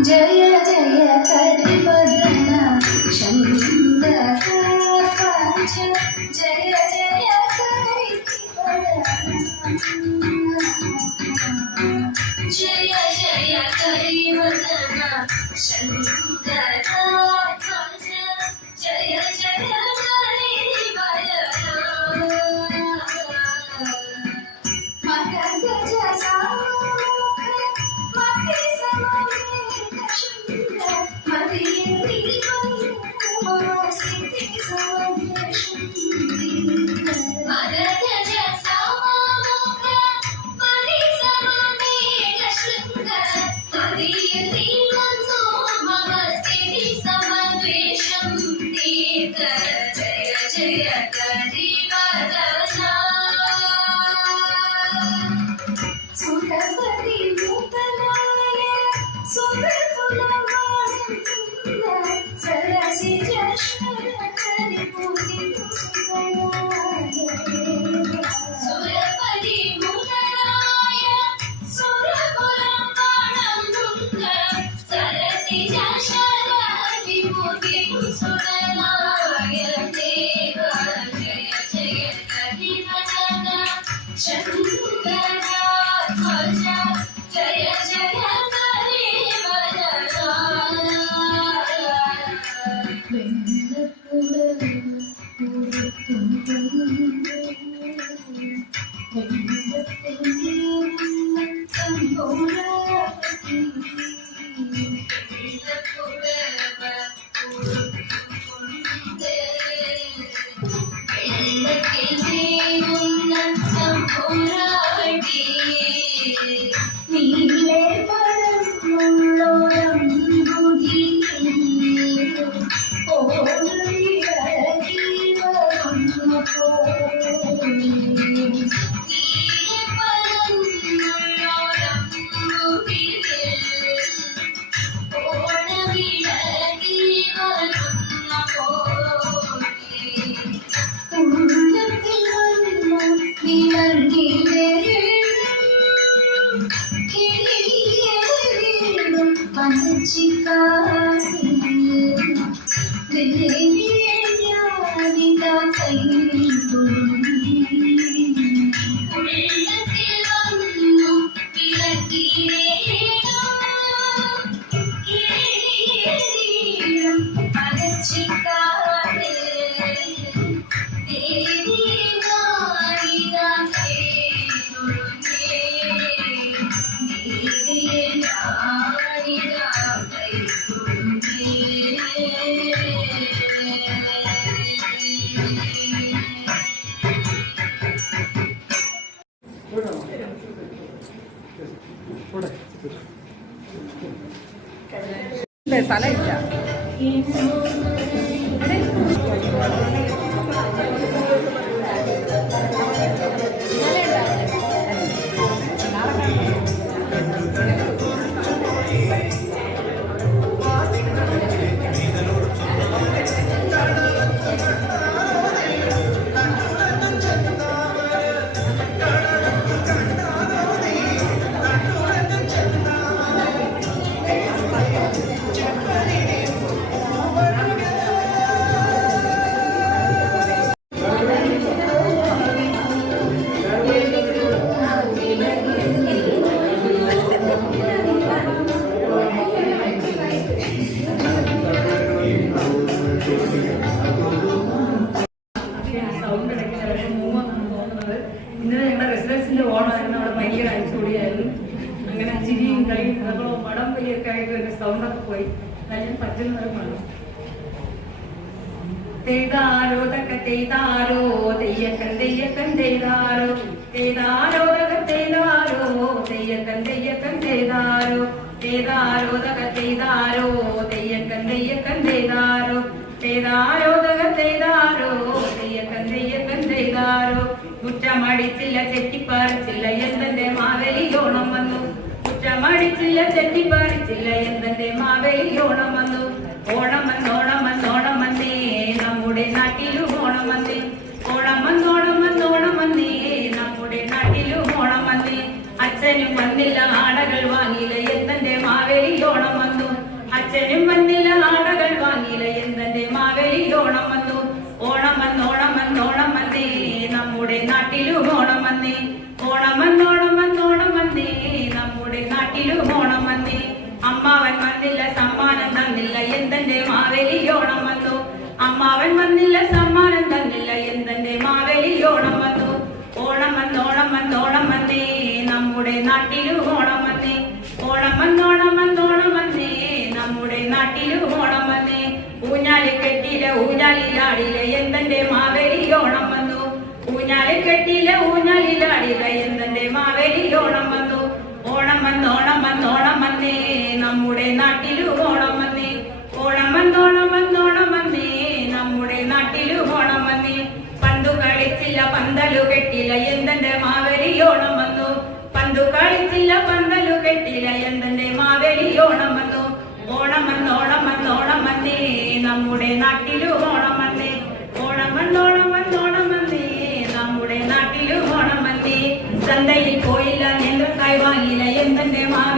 जय जय करिवदन शंकर पंच जय जय जय जय करिवदन शंकर पंच जय जय സ്ഥലമില്ല. ഇന്നലെ ഞങ്ങളുടെ റെസിഡൻസിന്റെ ഓണായിരുന്നു. അവിടെ ഭയങ്കര അടിച്ചുപൊളിയായിരുന്നു. അങ്ങനെ ചിരിയും കളിയും നമ്മൾ വടം വലിയൊക്കെ ആയിട്ട് ഒരു സൗണ്ടൊക്കെ പോയി. നല്ല പറ്റുന്നവരെ കാണും. തെയ്താരോ തക്ക തെയ്താരോ തെയ്യക്കൻ തെയ്യക്കൻ തെയ്താരോ തെയ്താരോ തക്ക തെയ്താരോ തെയ്യക്കൻ തെയ്യക്കൻ തെയ്താരോ തെയ്താരോ തക്ക തെയ്താരോ തെയ്യക്കൻ തെയ്യക്കൻ തെയ്താരോ തെയ്താരോ തക്ക തെയ്താരോ തെയ്യക്കൻ തെയ്യക്കൻ തെയ്താരോ കുറ്റമടിച്ചില്ല ചെറ്റിപ്പറിച്ചില്ല എന്തെന്റെ മാവേലിയോണം വന്നു. കുറ്റമടിച്ചില്ല ചെറ്റിപ്പറിച്ചില്ല എന്തെന്റെ മാവേലിയോണം വന്നു. ഓണം വന്നോണം വന്നോണം വന്നേ നമ്മുടെ നാട്ടിലും ഓണം വന്നേ. ഓണം വന്നോണം വന്നോണം വന്നേ നമ്മുടെ നാട്ടിലും ഓണം വന്നേ. അച്ഛനും വന്നില്ല ആടകൾ വാങ്ങിയില്ല നാട്ടിലും ഓണം വന്നേ, ഓണം വന്നോണം വന്നോണം വന്നേ, നമ്മുടെ നാട്ടിലും ഓണം വന്നേ. അമ്മാവൻ വന്നില്ല സമ്മാനം തന്നില്ല, എന്തെന്റെ മാവേലി ഓണം വന്നു. അമ്മാവൻ വന്നില്ല സമ്മാനം തന്നില്ല, എന്തെന്റെ മാവേലി ഓണം വന്നു. ഓണം വന്നോണം വന്നോണം വന്നേ, നമ്മുടെ നാട്ടിലും ഓണം വന്നേ. ഓണം വന്നോണം വന്നോണം വന്നേ, നമ്മുടെ നാട്ടിലും ഓണം വന്നേ. ഊഞ്ഞാലി കെട്ടിയില്ല ഊഞ്ഞാലിലാടില്ല, എന്തെന്റെ മാവേലി ഓണം വന്നു. ഊഞ്ഞാലി കെട്ടിയില്ല ഊഞ്ഞാലിലാടില്ല, എന്തെന്റെ മാവേലി ഓണം വന്നു. ഓണം വന്നോണം വന്നോണം വന്നേ, നമ്മുടെ നാട്ടിലും ഓണം വന്നേ. ഓണം വന്നോണം വന്നോണം വന്നേ, നമ്മുടെ നാട്ടിലും ഓണം വന്നേ. പന്തു കളിച്ചില്ല പന്തലു കെട്ടില്ല, എന്തെന്റെ മാവേലി ഓണം വന്നു. പന്തു കളിച്ചില്ല പന്തലു കെട്ടില്ല, എന്തെന്റെ മാവേലി ഓണം വന്നു. ഓണം വന്നോണം വന്നോണം വന്നേ, നമ്മുടെ നാട്ടിലും ഓണം വന്നേ. ഓണം വന്നോണം വന്നോണം വന്നേ, നമ്മുടെ നാട്ടിലും ഓണം വന്നേ. ചന്തയിൽ പോയില്ല നെല്ലുക്കായ് വാങ്ങിയില്ല, എന്തെന്റെ മാവേലി